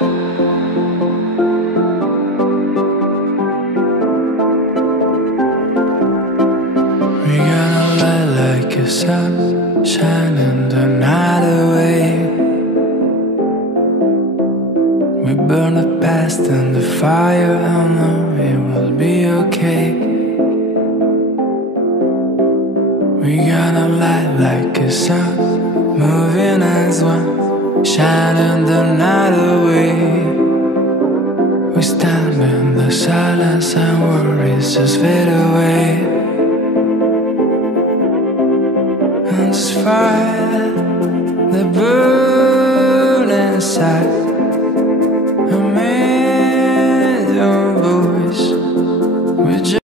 We're gonna light like a sun, shining the night away. We burn the past and the fire, I know it will be okay. We're gonna light like a sun, moving as one, shining the night away. We stand in the silence and worries just fade away. And this fire that burns inside